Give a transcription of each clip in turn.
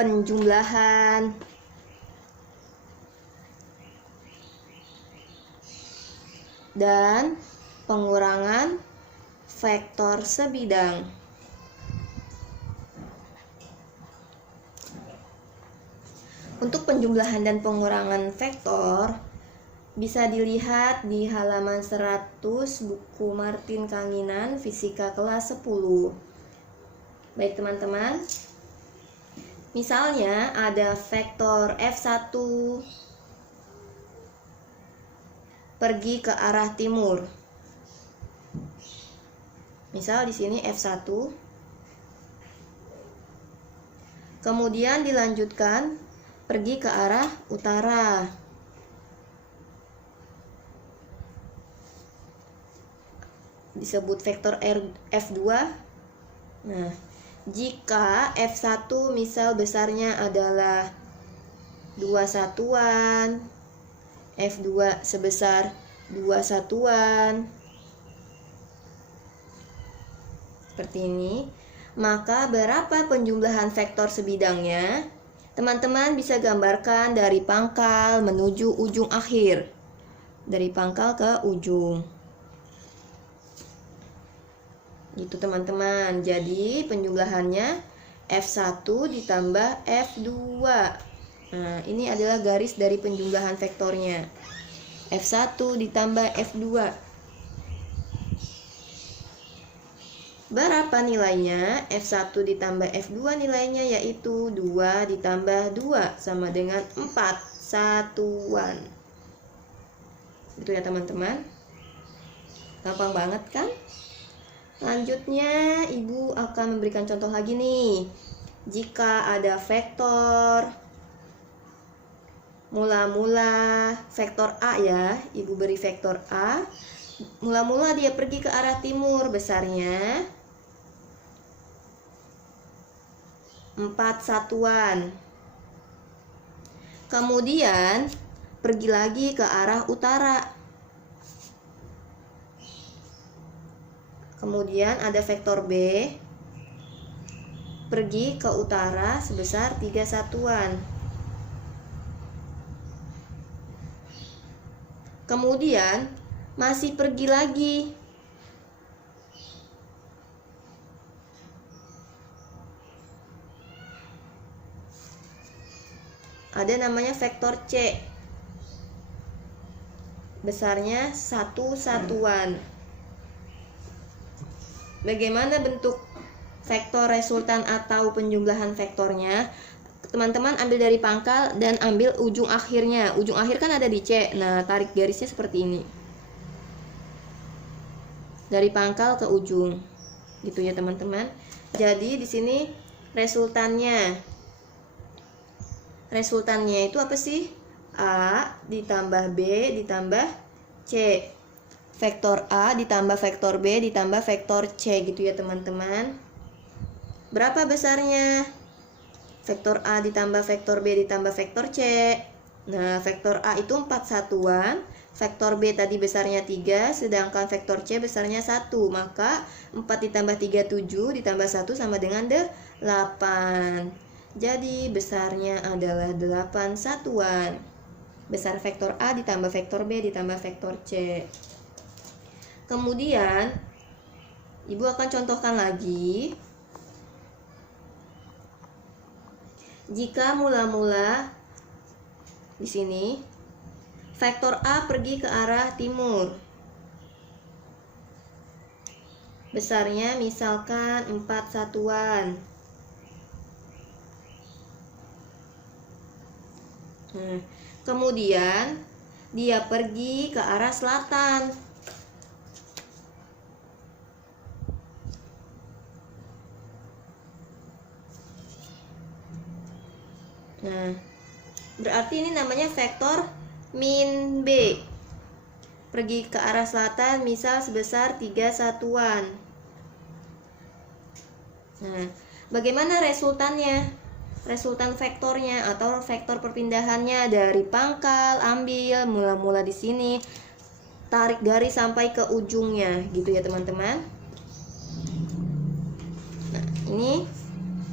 penjumlahan dan pengurangan vektor sebidang. Untuk penjumlahan dan pengurangan vektor bisa dilihat di halaman 100 buku Martin Kanginan Fisika kelas 10. Baik teman-teman, misalnya ada vektor F1 pergi ke arah timur. Misal di sini F1. Kemudian dilanjutkan pergi ke arah utara. Disebut vektor F2. Nah, jika F1 misal besarnya adalah 2 satuan, F2 sebesar 2 satuan, seperti ini, maka berapa penjumlahan vektor sebidangnya? Teman-teman bisa gambarkan dari pangkal menuju ujung akhir. Dari pangkal ke ujung. Gitu teman-teman. Jadi penjumlahannya F1 ditambah F2. Nah, ini adalah garis dari penjumlahan vektornya. F1 ditambah F2. Berapa nilainya? F1 ditambah F2 nilainya yaitu 2 ditambah 2 sama dengan 4 satuan. Itu ya teman-teman. Gampang banget kan? Selanjutnya Ibu akan memberikan contoh lagi nih. Jika ada vektor mula-mula vektor A ya, Ibu beri vektor A. Mula-mula dia pergi ke arah timur, besarnya 4 satuan. Kemudian pergi lagi ke arah utara. Kemudian ada vektor B pergi ke utara sebesar 3 satuan. Kemudian masih pergi lagi. Ada namanya vektor C. Besarnya 1 satuan. Bagaimana bentuk vektor resultan atau penjumlahan vektornya? Teman-teman ambil dari pangkal dan ambil ujung akhirnya. Ujung akhir kan ada di C. Nah, tarik garisnya seperti ini. Dari pangkal ke ujung. Gitu ya, teman-teman. Jadi di sini resultannya. Resultannya itu apa sih? A ditambah B ditambah C. Vektor A ditambah vektor B ditambah vektor C gitu ya, teman-teman. Berapa besarnya? Vektor A ditambah vektor B ditambah vektor C. Nah, vektor A itu 4 satuan, vektor B tadi besarnya 3, sedangkan vektor C besarnya 1. Maka 4 ditambah 3, 7, ditambah 1 sama dengan 8. Jadi besarnya adalah 8 satuan. Besar vektor A ditambah vektor B ditambah vektor C. Kemudian Ibu akan contohkan lagi. Jika mula-mula di sini vektor A pergi ke arah timur. Besarnya misalkan 4 satuan. Kemudian dia pergi ke arah selatan. Nah, berarti ini namanya vektor min B. Pergi ke arah selatan misal sebesar 3 satuan. Nah, bagaimana resultannya? Resultan vektornya atau vektor perpindahannya dari pangkal, ambil mula-mula di sini, tarik garis sampai ke ujungnya, gitu ya teman-teman. Nah, ini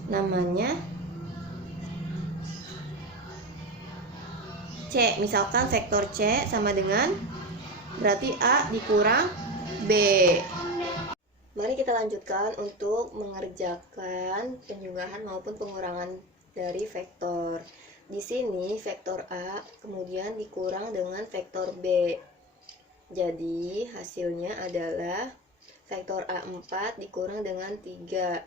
namanya C. Misalkan vektor C sama dengan berarti A dikurang B. Mari kita lanjutkan untuk mengerjakan penjumlahan maupun pengurangan dari vektor. Di sini vektor A kemudian dikurang dengan vektor B. Jadi hasilnya adalah vektor A4 dikurang dengan 3.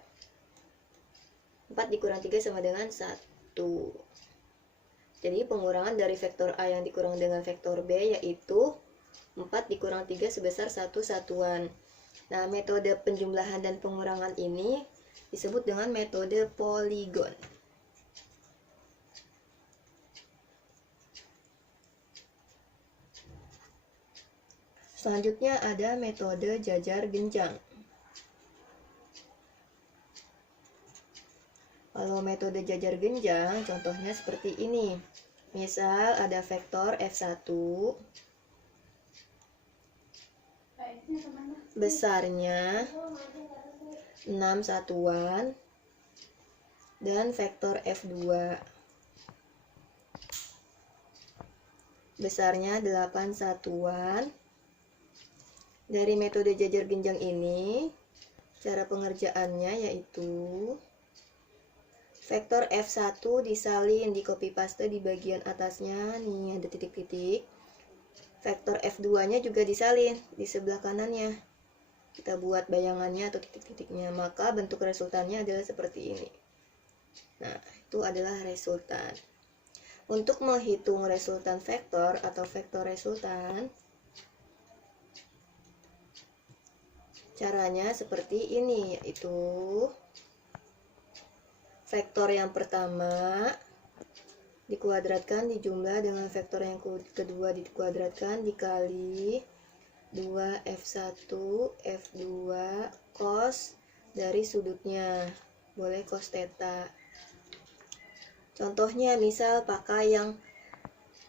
4 dikurang 3 sama dengan 1. Jadi pengurangan dari vektor A yang dikurang dengan vektor B yaitu 4 dikurang 3 sebesar 1 satuan. Nah, metode penjumlahan dan pengurangan ini disebut dengan metode poligon. Selanjutnya ada metode jajar genjang. Kalau metode jajar genjang, contohnya seperti ini. Misal ada vektor F1 besarnya 6 satuan dan vektor F2 besarnya 8 satuan. Dari metode jajar genjang ini, cara pengerjaannya yaitu vektor F1 disalin, di copy paste di bagian atasnya, nih ada titik-titik. Vektor F2-nya juga disalin di sebelah kanannya. Kita buat bayangannya atau titik-titiknya, maka bentuk resultannya adalah seperti ini. Nah, itu adalah resultan. Untuk menghitung resultan vektor atau vektor resultan, caranya seperti ini, yaitu vektor yang pertama dikuadratkan dijumlah dengan vektor yang kedua dikuadratkan dikali 2F1 F2 cos dari sudutnya, boleh cos theta. Contohnya misal pakai yang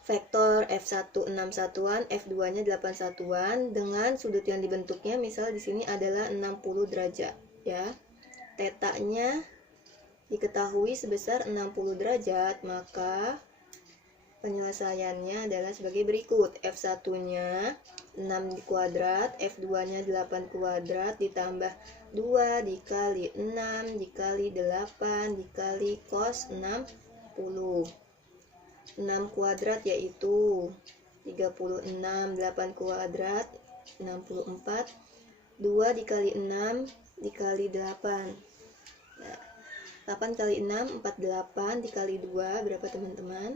vektor F1 6 satuan, F2 nya 8 satuan dengan sudut yang dibentuknya misal di sini adalah 60 derajat ya. Theta-nya diketahui sebesar 60 derajat, maka penyelesaiannya adalah sebagai berikut. F1-nya 6 kuadrat, F2-nya 8 kuadrat ditambah 2 dikali 6 dikali 8 dikali cos 60. 6 kuadrat yaitu 36, 8 kuadrat 64, 2 dikali 6 dikali 8. Nah, 8 kali 6, 48 dikali 2 berapa teman-teman?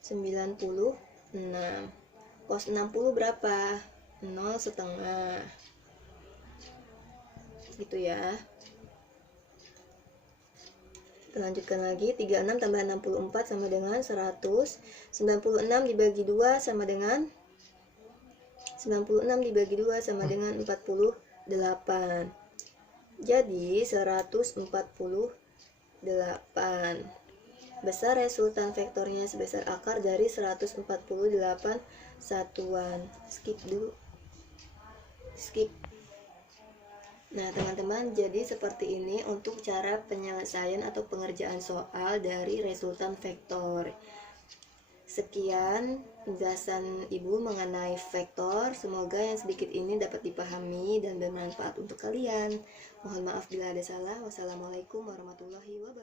96. Cos 60 berapa? 0,5. Gitu ya. Kita lanjutkan lagi. 36 tambah 64 sama dengan 100. 96 dibagi 2 sama dengan 96 dibagi 2 sama dengan 48. Jadi 148. Besar resultan vektornya sebesar akar dari 148 satuan. Skip dulu. Skip. Nah, teman-teman, jadi seperti ini untuk cara penyelesaian atau pengerjaan soal dari resultan vektor. Sekian penjelasan Ibu mengenai vektor. Semoga yang sedikit ini dapat dipahami dan bermanfaat untuk kalian. Mohon maaf bila ada salah. Wassalamualaikum warahmatullahi wabarakatuh.